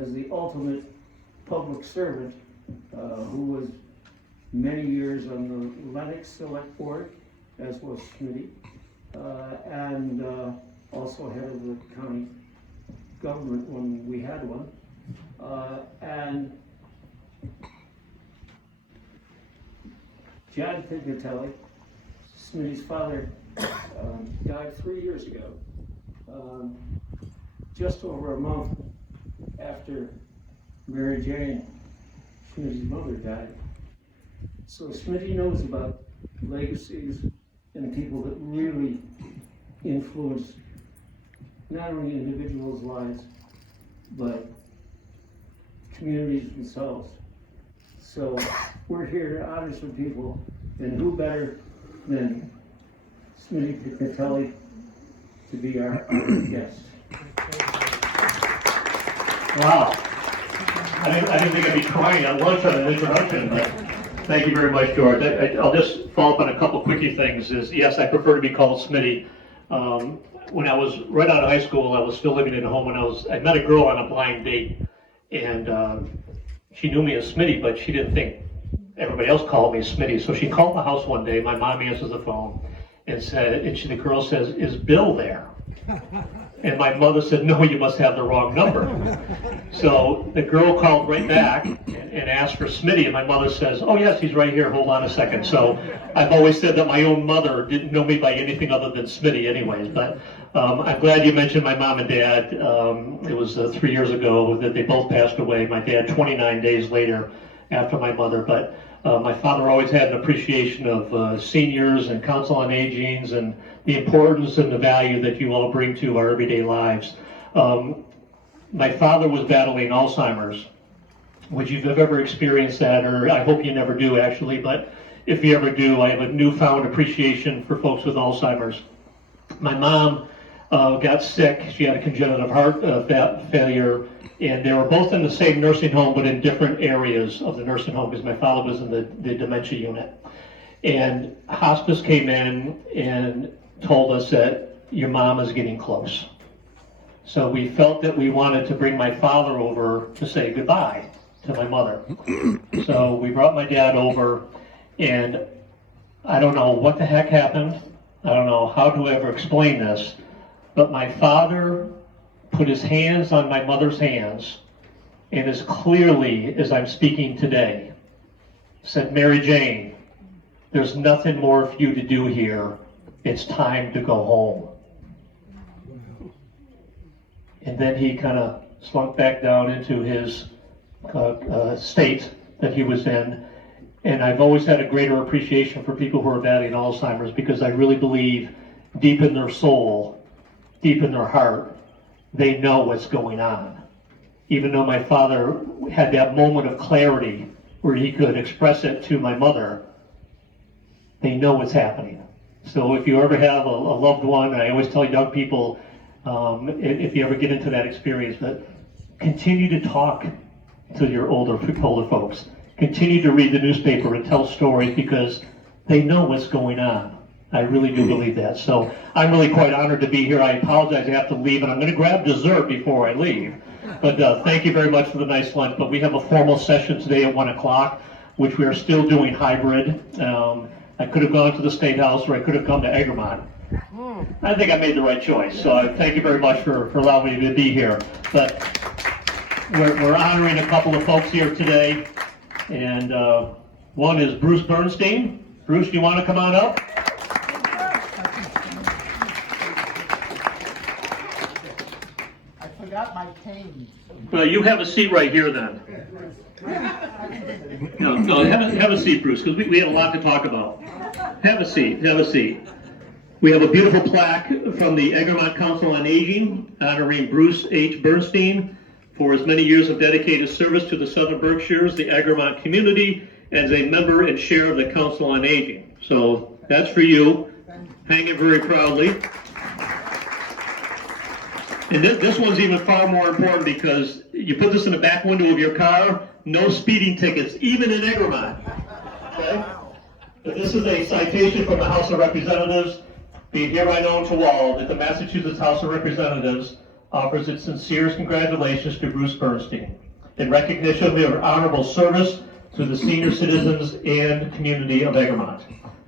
as the ultimate public servant, who was many years on the Lennox Select Board, as was Smitty, and also head of the county government when we had one. And John Pignatelli, Smitty's father, died 3 years ago, just over a month after Mary Jane, Smitty's mother, died. So Smitty knows about legacies and people that really influence not only individuals' lives, but communities themselves. So we're here to honor some people, and who better than Smitty Pignatelli to be our guest. Wow. I didn't think I'd be crying at lunch on an introduction, but thank you very much, George. I'll just follow up on a couple quickie things. Yes, I prefer to be called Smitty. When I was right out of high school, I was still living at home, and I met a girl on a blind date, and she knew me as Smitty, but she didn't think everybody else called me Smitty. So she called the house one day. My mom answers the phone and the girl says, "Is Bill there?" And my mother said, "No, you must have the wrong number." So the girl called right back and asked for Smitty, and my mother says, "Oh yes, he's right here, hold on a second." So I've always said that my own mother didn't know me by anything other than Smitty anyways, but I'm glad you mentioned my mom and dad. It was 3 years ago that they both passed away. My dad 29 days later after my mother, but my father always had an appreciation of seniors and council on aging and the importance and the value that you all bring to our everyday lives. My father was battling Alzheimer's. Would you have ever experienced that, or I hope you never do actually, but if you ever do, I have a newfound appreciation for folks with Alzheimer's. My mom got sick. She had a congenital heart failure, and they were both in the same nursing home, but in different areas of the nursing home, because my father was in the dementia unit. And hospice came in and told us that your mom is getting close. So we felt that we wanted to bring my father over to say goodbye to my mother. So we brought my dad over, and I don't know what the heck happened. I don't know how to ever explain this, but my father put his hands on my mother's hands, and as clearly as I'm speaking today, said, "Mary Jane, there's nothing more for you to do here. It's time to go home." And then he kind of slunk back down into his state that he was in. And I've always had a greater appreciation for people who are battling Alzheimer's, because I really believe deep in their soul, deep in their heart, they know what's going on. Even though my father had that moment of clarity where he could express it to my mother, they know what's happening. So if you ever have a loved one, I always tell young people, if you ever get into that experience, but continue to talk to your older folks. Continue to read the newspaper and tell stories, because they know what's going on. I really do believe that. So I'm really quite honored to be here. I apologize I have to leave, and I'm going to grab dessert before I leave. But thank you very much for the nice lunch. But we have a formal session today at 1 o'clock, which we are still doing hybrid. I could have gone to the State House, or I could have come to Egremont. I think I made the right choice. So thank you very much for allowing me to be here. But we're honoring a couple of folks here today. And one is Bruce Bernstein. Bruce, do you want to come on up? I forgot my cane. Well, you have a seat right here then. No, have a seat, Bruce, because we have a lot to talk about. Have a seat, have a seat. We have a beautiful plaque from the Egremont Council on Aging honoring Bruce H. Bernstein for his many years of dedicated service to the Southern Berkshires, the Egremont community, as a member and chair of the Council on Aging. So that's for you. Hang it very proudly. And this one's even far more important, because you put this in the back window of your car, no speeding tickets, even in Egremont. Okay? But this is a citation from the House of Representatives. Be it hereby known to all that the Massachusetts House of Representatives offers its sincerest congratulations to Bruce Bernstein in recognition of your honorable service to the senior citizens and community of Egremont.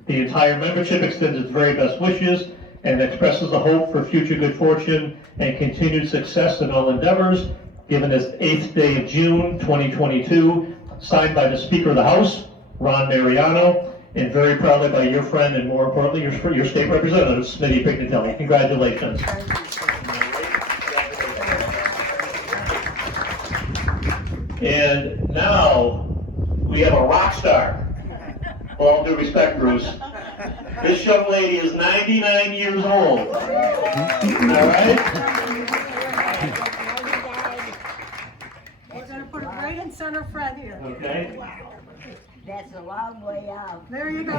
The entire membership extends its very best wishes and expresses a hope for future good fortune and continued success in all endeavors, given this 8th day of June 2022, signed by the Speaker of the House, Ron Mariano, and very proudly by your friend and more importantly, your state representative, Smitty Pignatelli. Congratulations. And now we have a rock star. With all due respect, Bruce. This young lady is 99 years old. All right? We're gonna put it right in center front here. Okay. That's a long way out. There you go.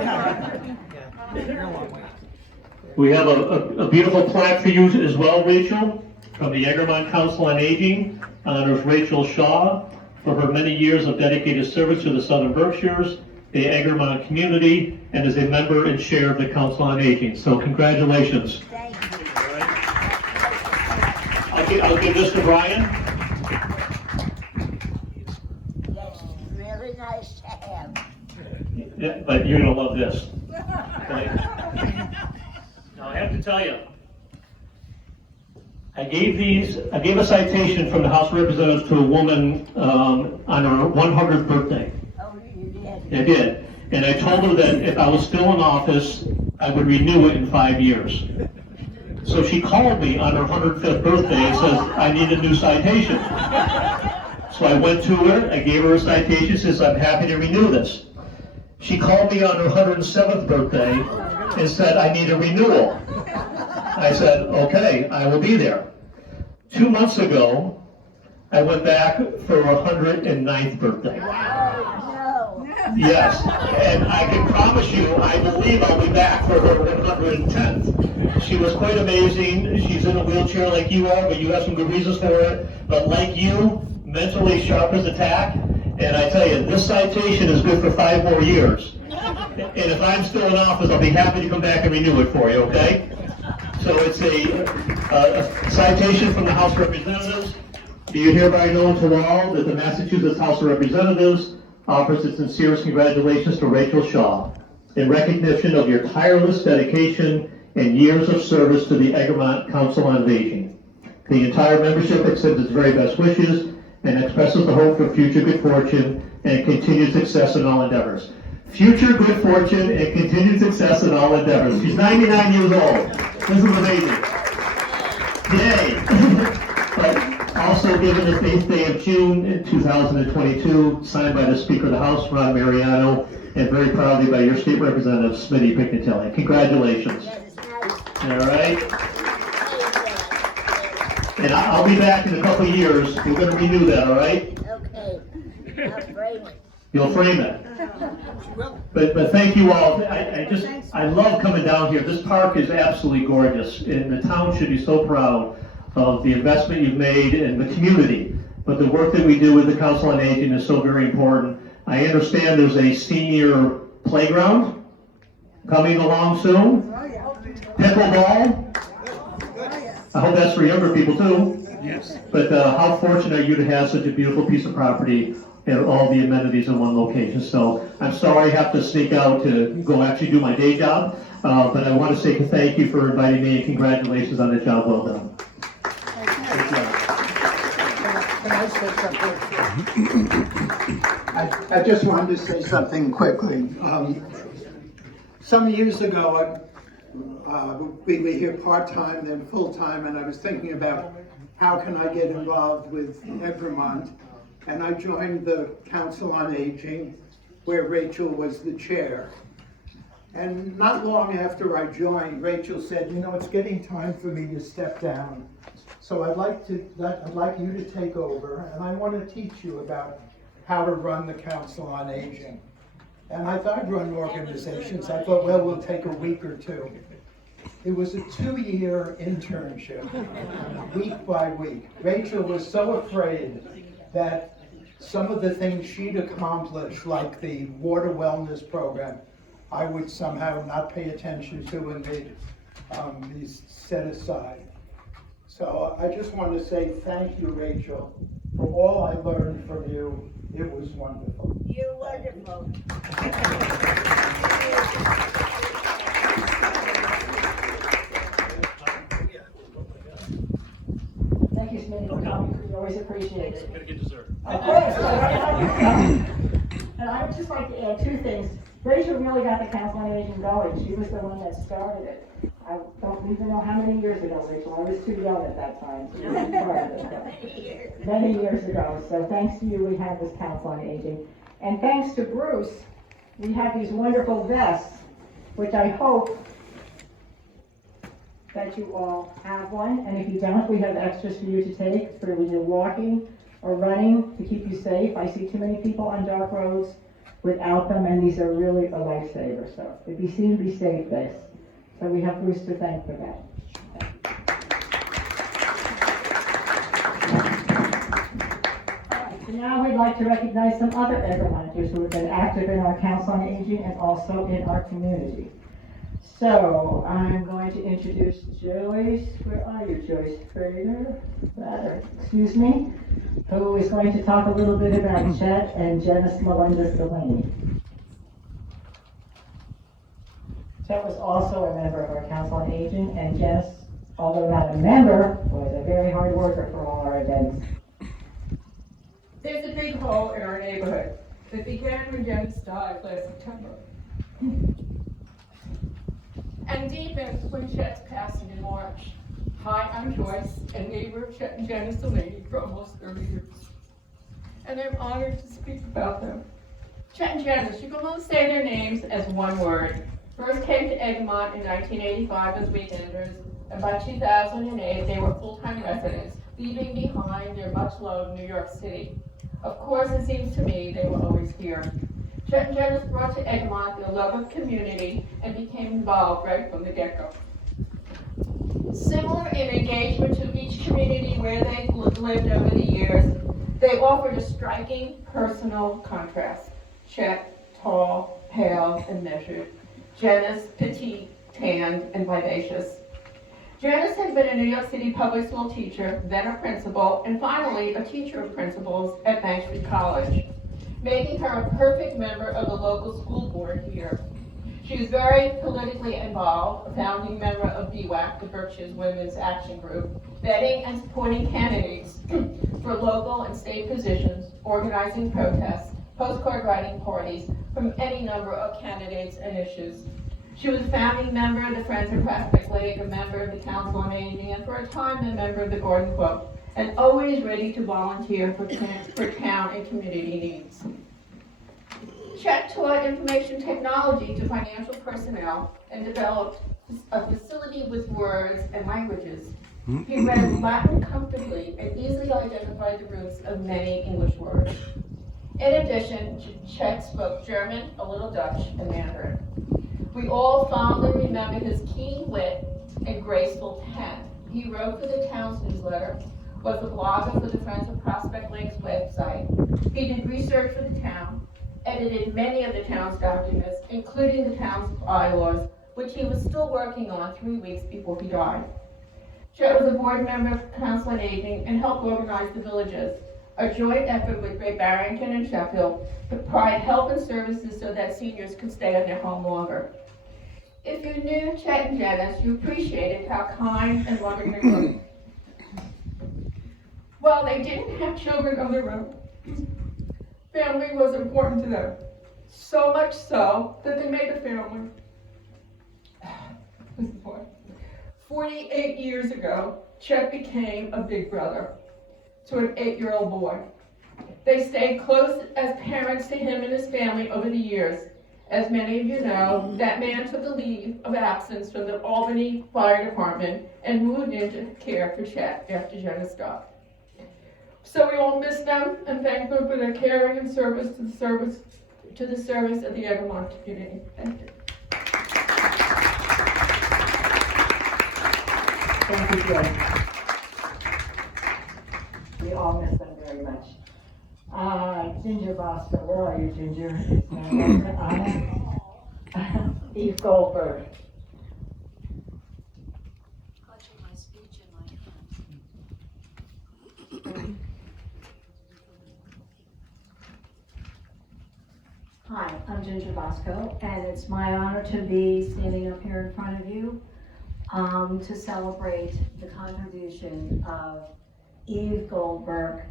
We have a beautiful plaque for you as well, Rachel, from the Egremont Council on Aging. Honors Rachel Shaw for her many years of dedicated service to the Southern Berkshires, the Egremont community, and as a member and chair of the Council on Aging. So congratulations. Thank you. All right. I'll give this to Brian. That's really nice to have. Yeah, but you're gonna love this. Okay. Now I have to tell you, I gave a citation from the House of Representatives to a woman on her 100th birthday. Oh, you did? I did. And I told her that if I was still in office, I would renew it in 5 years. So she called me on her 105th birthday and says, I need a new citation. So I went to her, I gave her a citation, says, I'm happy to renew this. She called me on her 107th birthday and said, I need a renewal. I said, okay, I will be there. 2 months ago, I went back for her 109th birthday. Oh, no. Yes, and I can promise you, I believe I'll be back for her 110th. She was quite amazing. She's in a wheelchair like you are, but you have some good reasons for it. But like you, mentally sharp as a tack. And I tell you, this citation is good for 5 more years. And if I'm still in office, I'll be happy to come back and renew it for you, okay? So it's a citation from the House of Representatives. Be you hereby known to all that the Massachusetts House of Representatives offers its sincerest congratulations to Rachel Shaw in recognition of your tireless dedication and years of service to the Egremont Council on Aging. The entire membership extends its very best wishes and expresses the hope for future good fortune and continued success in all endeavors. Future good fortune and continued success in all endeavors. She's 99 years old. This is amazing. Yay! But also given this 8th day of June in 2022, signed by the Speaker of the House, Ron Mariano, and very proudly by your state representative, Smitty Pignatelli. Congratulations. That is nice. All right? And I'll be back in a couple of years. We're going to renew that, all right? Okay. I'll frame it. You'll frame it. But thank you all. I love coming down here. This park is absolutely gorgeous, and the town should be so proud of the investment you've made in the community. But the work that we do with the Council on Aging is so very important. I understand there's a senior playground coming along soon. Pickleball. I hope that's for younger people too. Yes. But how fortunate are you to have such a beautiful piece of property and all the amenities in one location. So I'm sorry I have to sneak out to go actually do my day job, but I want to say thank you for inviting me and congratulations on the job well done. Can I say something? I just wanted to say something quickly. Some years ago, we were here part-time, then full-time, and I was thinking about how can I get involved with Egremont. And I joined the Council on Aging, where Rachel was the chair. And not long after I joined, Rachel said, you know, it's getting time for me to step down. So I'd like you to take over, and I want to teach you about how to run the Council on Aging. And I've run organizations. I thought, well, we'll take a week or two. It was a 2-year internship, week by week. Rachel was so afraid that some of the things she'd accomplished, like the water wellness program, I would somehow not pay attention to and they'd be set aside. So I just want to say thank you, Rachel, for all I learned from you. It was wonderful. You're wonderful. Thank you, Smitty, for coming. We always appreciate it. I'm gonna get dessert. Of course. And I would just like to add two things. Rachel really got the Council on Aging going. She was the one that started it. I don't even know how many years ago, Rachel. I was too young at that time. So you started it, but many years ago. So thanks to you, we have this Council on Aging. And thanks to Bruce, we have these wonderful vests, which I hope that you all have one. And if you don't, we have extras for you to take for when you're walking or running to keep you safe. I see too many people on dark roads without them, and these are really a lifesaver. So if you see them, be safe, guys. So we have Bruce to thank for that. So now we'd like to recognize some other Egremonters who have been active in our Council on Aging and also in our community. So I'm going to introduce Joyce. Where are you, Joyce Frater? Excuse me, who is going to talk a little bit about Chet and Janice Melinda Delaney. Chet was also a member of our Council on Aging, and Janice, although not a member, was a very hard worker for all our events. There's a big hole in our neighborhood that began when Janice died last September and deepened when Chet's passing in March. Hi, I'm Joyce, a neighbor of Chet and Janice Delaney for almost 30 years. And I'm honored to speak about them. Chet and Janice, you can both say their names as one word. First came to Egremont in 1985 as weekenders, and by 2008 they were full-time residents, leaving behind their much-loved New York City. Of course, it seems to me they were always here. Chet and Janice brought to Egremont their love of community and became involved right from the get-go. Similar in engagement to each community where they lived over the years, they offered a striking personal contrast. Chet, tall, pale, and measured. Janice, petite, tanned, and vivacious. Janice had been a New York City public school teacher, then a principal, and finally a teacher of principals at Bank Street College, making her a perfect member of the local school board here. She was very politically involved, a founding member of BWAC, the Berkshire's Women's Action Group, vetting and supporting candidates for local and state positions, organizing protests, postcard writing parties from any number of candidates and issues. She was a founding member of the Friends of Prospect Lake, a member of the Council on Aging, and for a time a member of the Garden Club, and always ready to volunteer for town and community needs. Chet taught information technology to financial personnel and developed a facility with words and languages. He read Latin comfortably and easily identified the roots of many English words. In addition, Chet spoke German, a little Dutch, and Mandarin. We all fondly remember his keen wit and graceful pen. He wrote for the town's newsletter, was a blogger for the Friends of Prospect Lake's website. He did research for the town, edited many of the town's documents, including the town's bylaws, which he was still working on 3 weeks before he died. Chet was a board member of the Council on Aging and helped organize the villages, a joint effort with Great Barrington and Sheffield to provide help and services so that seniors could stay in their home longer. If you knew Chet and Janice, you appreciated how kind and loving they were. While they didn't have children of their own, family was important to them. So much so that they made a family. This is why. 48 years ago, Chet became a big brother to an 8-year-old boy. They stayed close as parents to him and his family over the years. As many of you know, that man took a leave of absence from the Albany Fire Department and moved in to care for Chet after Janice died. So we all miss them and thank them for their caring and service to the service of the Egremont community. Thank you. Thank you, Joyce. We all miss them very much. Ginger Bosco, where are you, Ginger? Eve Goldberg. Clutching my speech in my hand. Hi, I'm Ginger Bosco, and it's my honor to be standing up here in front of you to celebrate the contribution of Eve Goldberg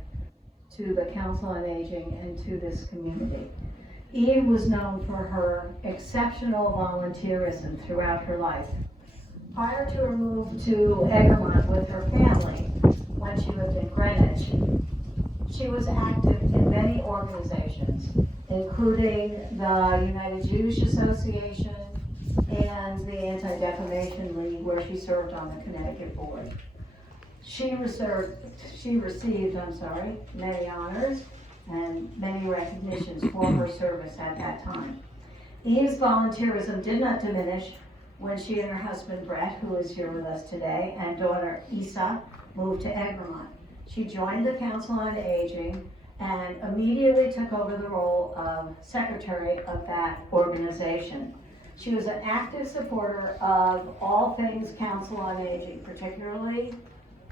to the Council on Aging and to this community. Eve was known for her exceptional volunteerism throughout her life. Prior to her move to Egremont with her family, when she lived in Greenwich, she was active in many organizations, including the United Jewish Association and the Anti-Defamation League, where she served on the Connecticut board. She received many honors and many recognitions for her service at that time. Eve's volunteerism did not diminish when she and her husband Brett, who is here with us today, and daughter Isa moved to Egremont. She joined the Council on Aging and immediately took over the role of secretary of that organization. She was an active supporter of all things Council on Aging, particularly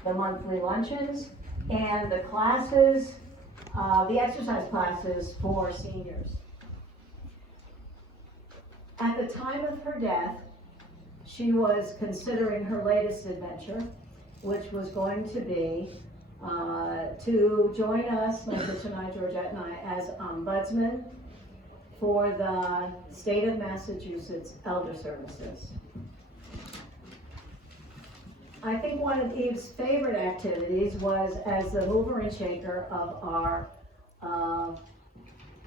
the monthly luncheons and the classes, the exercise classes for seniors. At the time of her death, she was considering her latest adventure, which was going to be to join us, my sister and I, Georgette and I, as ombudsman for the state of Massachusetts Elder Services. I think one of Eve's favorite activities was as the mover and shaker of our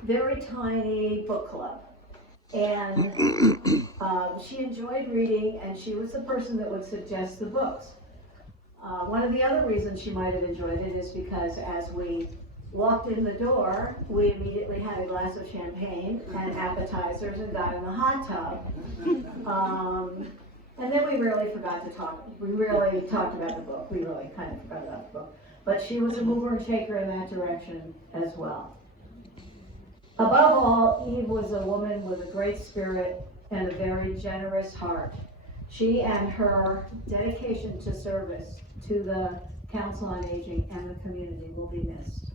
very tiny book club. And she enjoyed reading, and she was the person that would suggest the books. One of the other reasons she might have enjoyed it is because as we walked in the door, we immediately had a glass of champagne and appetizers and got in the hot tub. And then we really forgot to talk. We really talked about the book. We really kind of forgot about the book. But she was a mover and shaker in that direction as well. Above all, Eve was a woman with a great spirit and a very generous heart. She and her dedication to service to the Council on Aging and the community will be missed.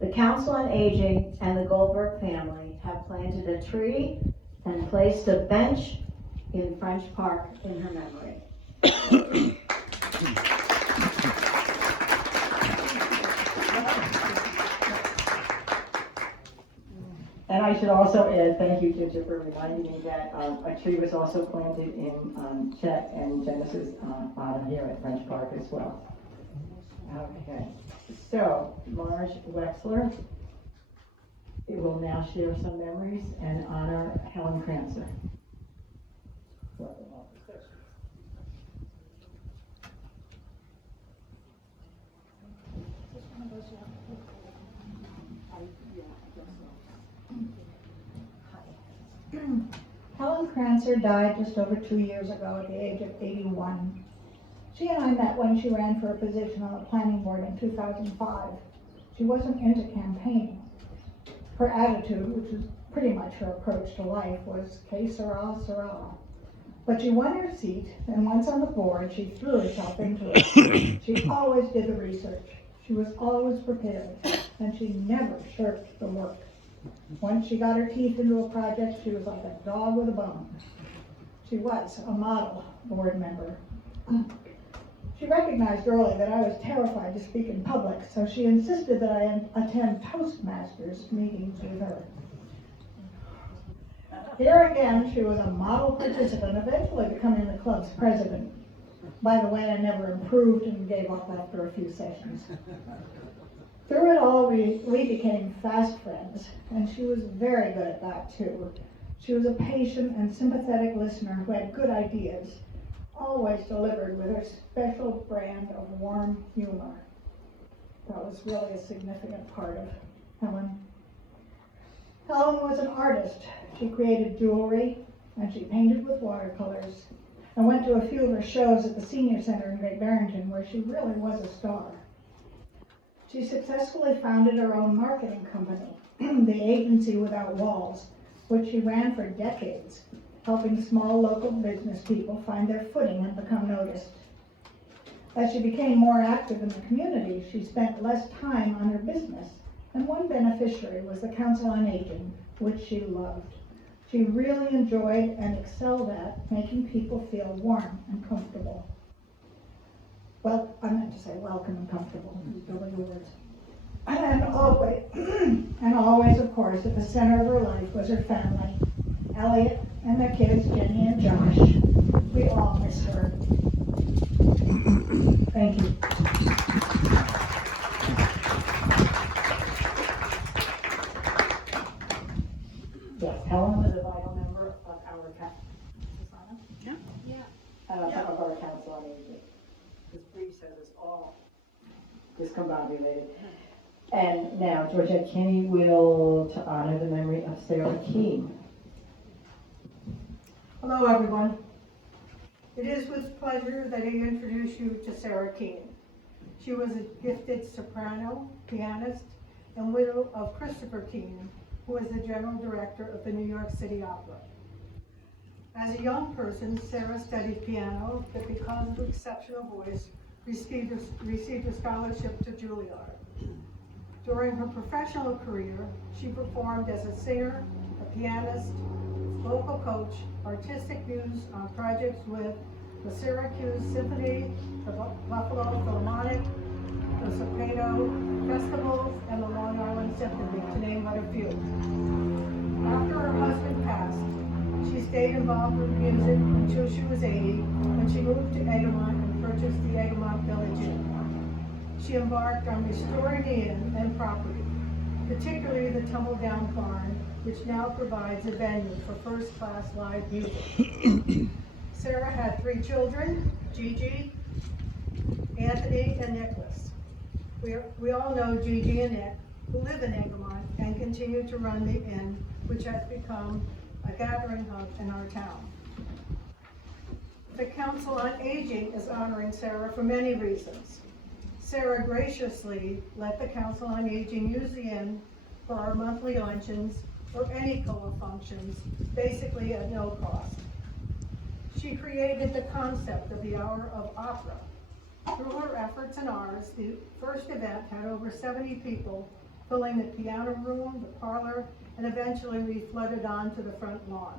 The Council on Aging and the Goldberg family have planted a tree and placed a bench in French Park in her memory. And I should also add, thank you, Ginger, for reminding me that a tree was also planted in Chet and Genesis bottom here at French Park as well. Okay, so Marge Wexler will now share some memories and honor Helen Crancer. Helen Crancer died just over 2 years ago at the age of 81. She and I met when she ran for a position on the planning board in 2005. She wasn't into campaigning. Her attitude, which is pretty much her approach to life, was que sera, sera. But she won her seat, and once on the board, she threw herself into it. She always did the research. She was always prepared, and she never shirked the work. Once she got her teeth into a project, she was like a dog with a bone. She was a model board member. She recognized early that I was terrified to speak in public, so she insisted that I attend Toastmasters meetings with her. Here again, she was a model participant, eventually becoming the club's president. By the way, I never improved and gave up after a few sessions. Through it all, we became fast friends, and she was very good at that too. She was a patient and sympathetic listener who had good ideas, always delivered with her special brand of warm humor. That was really a significant part of Helen. Helen was an artist. She created jewelry, and she painted with watercolors. I went to a few of her shows at the Senior Center in Great Barrington, where she really was a star. She successfully founded her own marketing company, the Agency Without Walls, which she ran for decades, helping small local business people find their footing and become noticed. As she became more active in the community, she spent less time on her business, and one beneficiary was the Council on Aging, which she loved. She really enjoyed and excelled at making people feel warm and comfortable. Well, I meant to say welcome and comfortable, double the words. And always, of course, at the center of her life was her family, Elliot and the kids, Jenny and Josh. We all miss her. Thank you. Yes, Helen was a vital member of our of our council on aging. This brief says it's all discombobulated. And now Georgette Kinney will to honor the memory of Sarah Keene. Hello, everyone. It is with pleasure that I introduce you to Sarah Keene. She was a gifted soprano, pianist, and widow of Christopher Keene, who was the general director of the New York City Opera. As a young person, Sarah studied piano, but because of exceptional voice, received a scholarship to Juilliard. During her professional career, she performed as a singer, a pianist, vocal coach, artistic muse on projects with the Syracuse Symphony, the Buffalo Philharmonic, the Soprano Festivals, and the Long Island Symphony, to name but a few. After her husband passed, she stayed involved with music until she was 80, when she moved to Egremont and purchased the Egremont Village Inn. She embarked on restoring the inn and property, particularly the tumble-down barn, which now provides a venue for first-class live music. Sarah had 3 children, Gigi, Anthony, and Nicholas. We all know Gigi and Nick, who live in Egremont and continue to run the inn, which has become a gathering hub in our town. The Council on Aging is honoring Sarah for many reasons. Sarah graciously let the Council on Aging use the inn for our monthly luncheons or any CoA functions, basically at no cost. She created the concept of the Hour of Opera. Through her efforts and ours, the first event had over 70 people, filling the piano room, the parlor, and eventually we flooded onto the front lawn.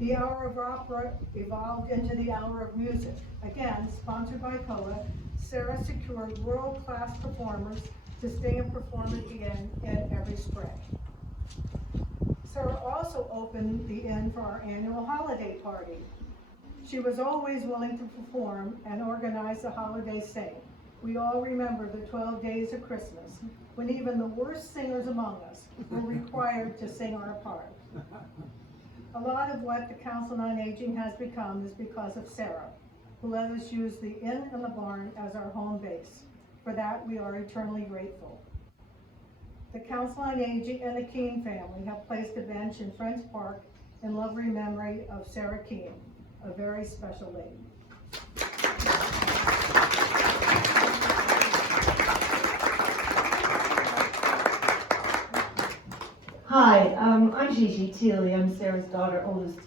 The Hour of Opera evolved into the Hour of Music. Again, sponsored by CoA, Sarah secured world-class performers to sing and perform at the inn in every spring. Sarah also opened the inn for our annual holiday party. She was always willing to perform and organize the holiday sing. We all remember the 12 days of Christmas, when even the worst singers among us were required to sing our part. A lot of what the Council on Aging has become is because of Sarah, who let us use the inn and the barn as our home base. For that, we are eternally grateful. The Council on Aging and the Keene family have placed a bench in Friends Park in lovely memory of Sarah Keene, a very special lady. Hi, I'm Gigi Teely. I'm Sarah's daughter, oldest.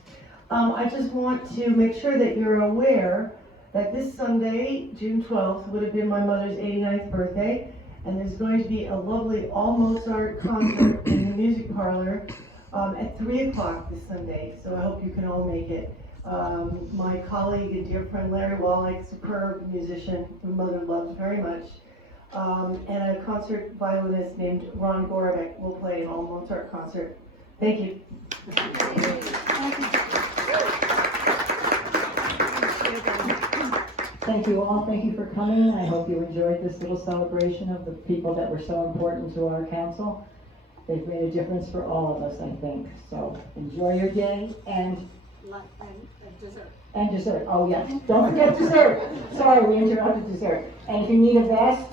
I just want to make sure that you're aware that this Sunday, June 12th, would have been my mother's 89th birthday, and there's going to be a lovely all-Mozart concert in the music parlor at 3 o'clock this Sunday, so I hope you can all make it. My colleague and dear friend Larry Wallach, superb musician who mother loves very much, and a concert violinist named Ron Gorovec will play an all-Mozart concert. Thank you. Thank you all. Thank you for coming. I hope you enjoyed this little celebration of the people that were so important to our council. They've made a difference for all of us, I think. So enjoy your day and Dessert. And dessert. Oh, yes. Don't forget dessert. Sorry, we interrupted dessert. And if you need a vest,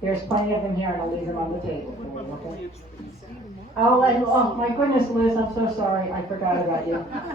there's plenty of them here, and I'll leave them on the table for you, okay? Oh, and oh my goodness, Liz, I'm so sorry. I forgot about you.